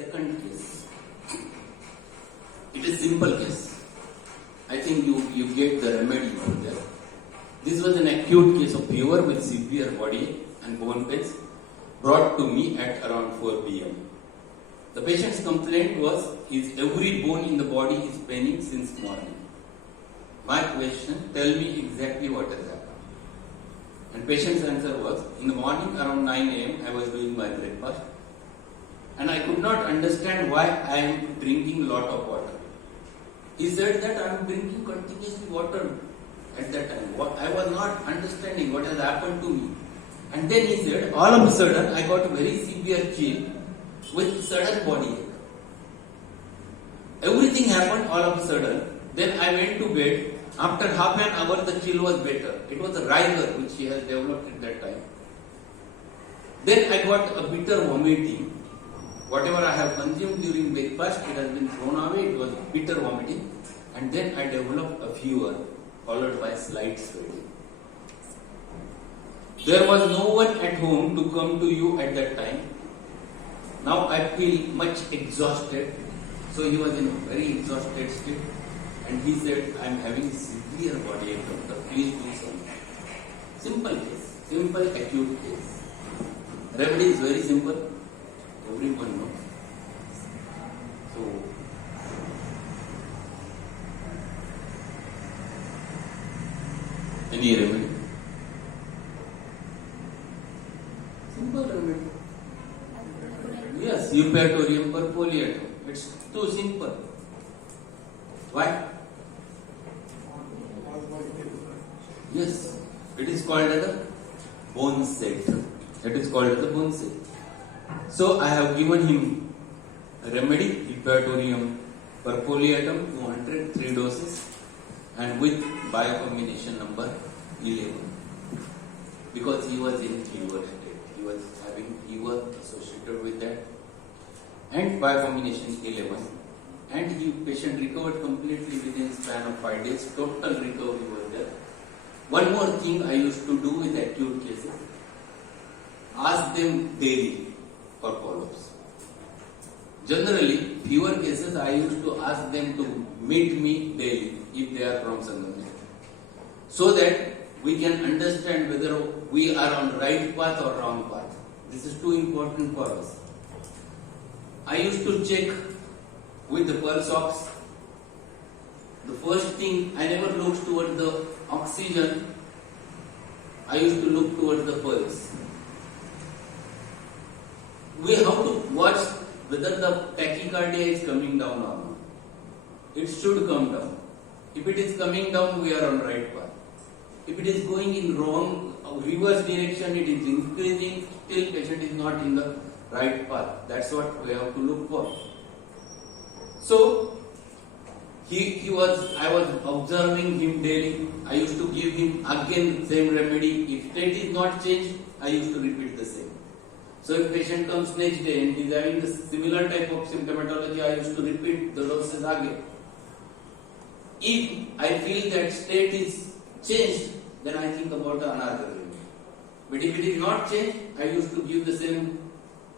Second case. It is simple case. I think you get the remedy over there. This was an acute case of fever with severe body ache and bone pains brought to me at around 4 p.m. The patient's complaint was his every bone in the body is paining since morning. My question, tell me exactly what has happened. And patient's answer was, in the morning around 9 a.m. I was doing my breakfast and I could not understand why I am drinking lot of water. He said that I am drinking continuously water at that time. I was not understanding what has happened to me. And then he said, all of a sudden I got a very severe chill with sudden body ache. Everything happened all of a sudden. Then I went to bed. After half an hour the chill was better. It was a rigor which he has developed at that time. Then I got a bitter vomiting. Whatever I have consumed during breakfast, it has been thrown away. It was bitter vomiting. And then I developed a fever followed by slight sweating. There was no one at home to come to you at that time. Now I feel much exhausted. So he was in a very exhausted state. And he said, I am having severe body ache, doctor. Please do something. Simple case. Simple acute case. Remedy is very simple. Everyone knows. So, any remedy? Simple remedy. Yes, Repertory perfoliatum. It's too simple. Why? Yes, it is called as a bone set. It is called as a bone set. So I have given him a remedy, Repertory perfoliatum, 203 doses, and with biocombination number 11. Because he was in fever state, he was having fever associated with that, and biocombination 11. And the patient recovered completely within span of 5 days. Total recovery was there. One more thing I used to do with acute cases, ask them daily for follow-ups. Generally, fewer cases I used to ask them to meet me daily if they are from Sangamner, so that we can understand whether we are on right path or wrong path. This is too important for us. I used to check with the pulse ox. The first thing, I never looked towards the oxygen. I used to look towards the pulse. We have to watch whether the tachycardia is coming down or not. It should come down. If it is coming down, we are on right path. If it is going in wrong, reverse direction, it is increasing, still patient is not in the right path. That's what we have to look for. So, I was observing him daily. I used to give him again same remedy. If state is not changed, I used to repeat the same. So if patient comes next day and is having the similar type of symptomatology, I used to repeat the doses again. If I feel that state is changed, then I think about another remedy. But if it is not changed, I used to give the same,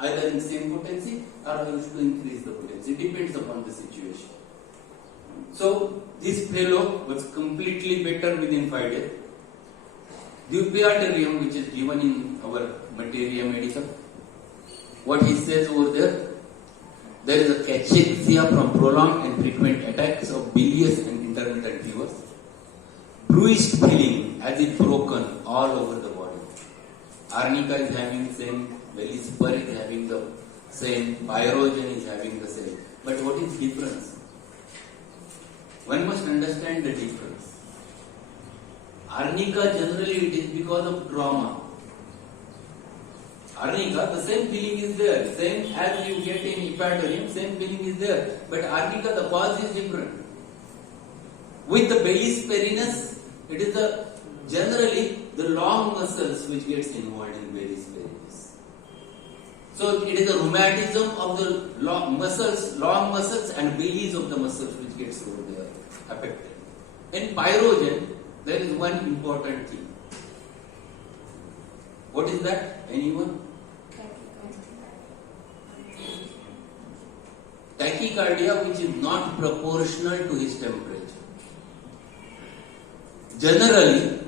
either in same potency or I used to increase the potency. It depends upon the situation. So this fellow was completely better within 5 days. Repertory, which is given in our Materia, Medica, what he says over there is a cachexia from prolonged and frequent attacks of bilious and intermittent fevers, bruised feeling as if broken all over the body. Arnica is having the same, belly spur is having the same, pyrogen is having the same. But what is difference? One must understand the difference. Arnica generally it is because of trauma. Arnica, the same feeling is there. Same as you get in Repertory, same feeling is there. But Arnica, the cause is different. With the belly spariness, it is generally the long muscles which gets involved in belly spariness. So it is the rheumatism of the long muscles and bellies of the muscles which gets over there affected. In pyrogen, there is one important thing. What is that? Anyone? tachycardia which is not proportional to his temperature. Generally,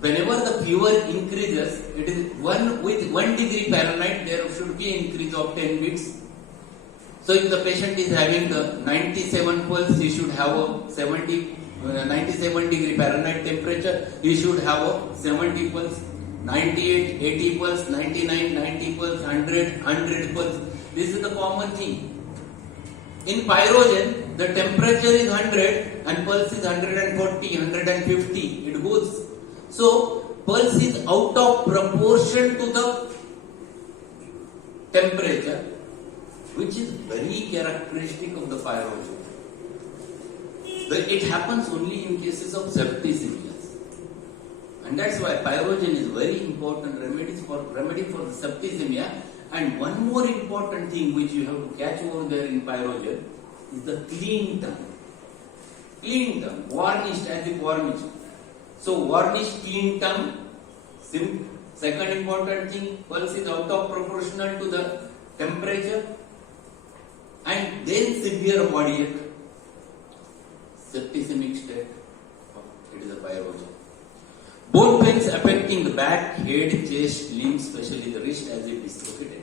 whenever the fever increases, it is with 1 degree Fahrenheit, there should be an increase of 10 beats. So if the patient is having the 97 pulse, he should have a 97 degree Fahrenheit temperature, he should have a 70 pulse, 98, 80 pulse, 99, 90 pulse, 100 pulse. This is the common thing. In pyrogen, the temperature is 100 and pulse is 140, 150. It goes. So, pulse is out of proportion to the temperature, which is very characteristic of the pyrogen. It happens only in cases of septicemias. And that's why pyrogen is very important remedy for the septicemia. And one more important thing which you have to catch over there in pyrogen is the clean tongue. Clean tongue, varnished as if varnished. So varnished clean tongue. Second important thing, pulse is out of proportional to the temperature. And then severe body ache. Septicemic state. It is a pyrogen. Bone pains affecting the back, head, chest, limbs, especially the wrist as it is dislocated.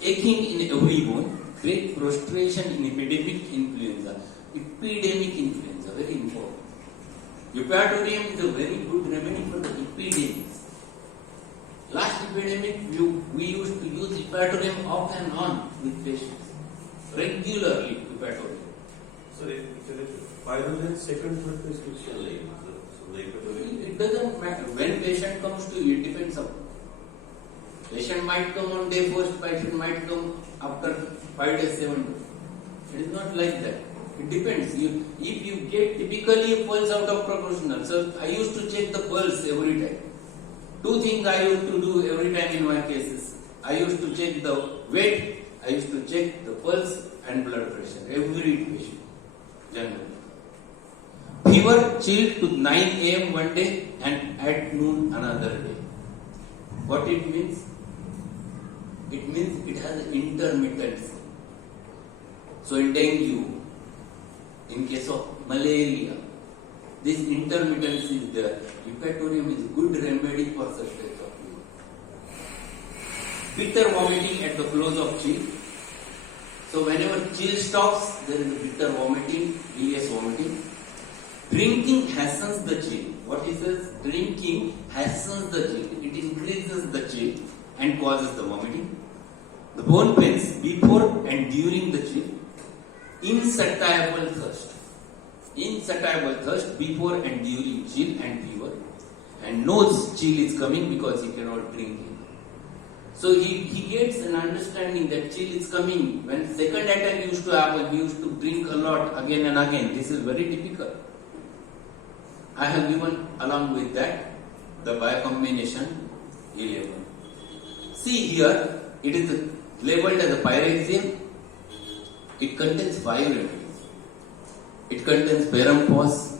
Aching in every bone, great prostration in epidemic influenza. Epidemic influenza, very important. Repertory is a very good remedy for the epidemics. Last epidemic, we used to use Repertory off and on with patients. Regularly, Repertory. So, pyrogen second, third prescription it doesn't matter. When patient comes to you, it depends on. Patient might come on day first, patient might come after 5 days, 7 days. It is not like that. It depends. If you get typically a pulse out of proportional, so I used to check the pulse every time. 2 things I used to do every time in my cases. I used to check the weight, I used to check the pulse and blood pressure. Every patient, generally. Fever chilled to 9 a.m. one day and at noon another day. What it means? It means it has intermittency. So in dengue, in case of malaria, this intermittency is there. Repertorium is good remedy for such types of fever. Bitter vomiting at the close of chill. So whenever chill stops, there is a bitter vomiting, bilious vomiting. Drinking hastens the chill. What he says? Drinking hastens the chill. It increases the chill and causes the vomiting. The bone pains before and during the chill. Insatiable thirst. Insatiable thirst before and during chill and fever. And knows chill is coming because he cannot drink it. So he gets an understanding that chill is coming. When second attack used to happen, he used to drink a lot again and again. This is very typical. I have given along with that the biocombination 11. See here, it is labeled as a pyrexia. It contains 5 remedies. It contains parampos.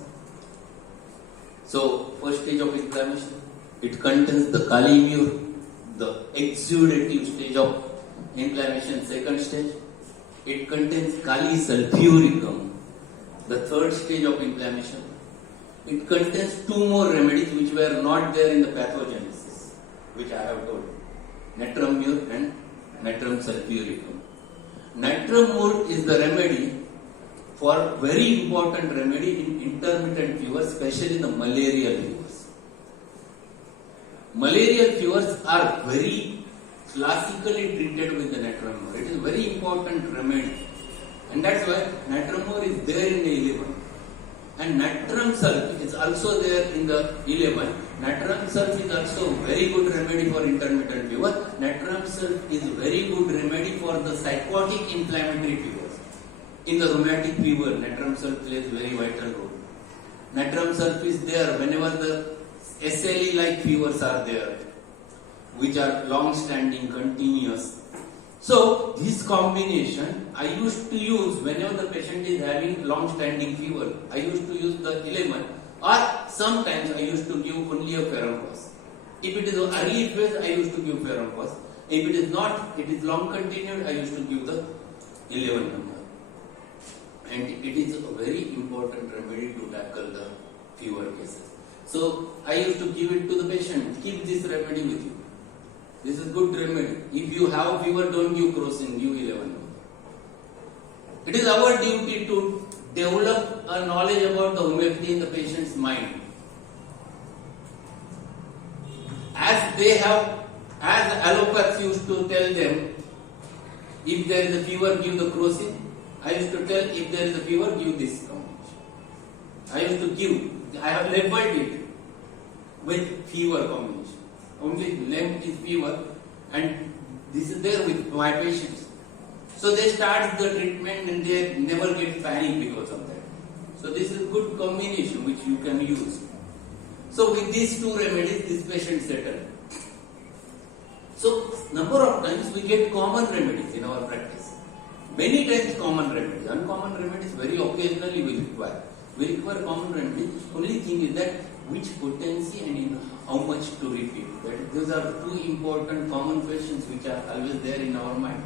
So, first stage of inflammation. It contains the calimure, the exudative stage of inflammation, second stage. It contains kali sulfuricum, the third stage of inflammation. It contains 2 more remedies which were not there in the pathogenesis, which I have told. Natrum mur and natrum sulfuricum. Natrum mur is the remedy for very important remedy in intermittent fevers, especially the malarial fevers. Malarial fevers are very classically treated with the natrum mur. It is very important remedy. And that's why natrum mur is there in the 11. And natrum sulf is also there in the 11. Natrum sulf is also very good remedy for intermittent fever. Natrum sulf is very good remedy for the psychotic inflammatory fevers. In the rheumatic fever, natrum sulf plays very vital role. Natrum sulf is there whenever the SLE-like fevers are there, which are long-standing, continuous. So, this combination I used to use whenever the patient is having long-standing fever. I used to use the 11, or sometimes I used to give only a parampos. If it is an early phase, I used to give parampos. If it is not, it is long continued, I used to give the 11 number. and it is a very important remedy to tackle the fever cases. So I used to give it to the patient, keep this remedy with you. This is good remedy. If you have fever, don't give crocin, give 11. It is our duty to develop a knowledge about the homeopathy in the patient's mind. As allopaths used to tell them, if there is a fever, give the crocin. I used to tell, if there is a fever, give this combination. I used to give. I have labeled it with fever combination. Only name is fever, and this is there with my patients. So they start the treatment and they never get panic because of that. So this is a good combination which you can use. So with these two remedies, this patient settled. So number of times we get common remedies in our practice. Many times common remedies. Uncommon remedies very occasionally we require. We require common remedies. Only thing is that which potency and in how much to repeat. Those are two important common questions which are always there in our mind.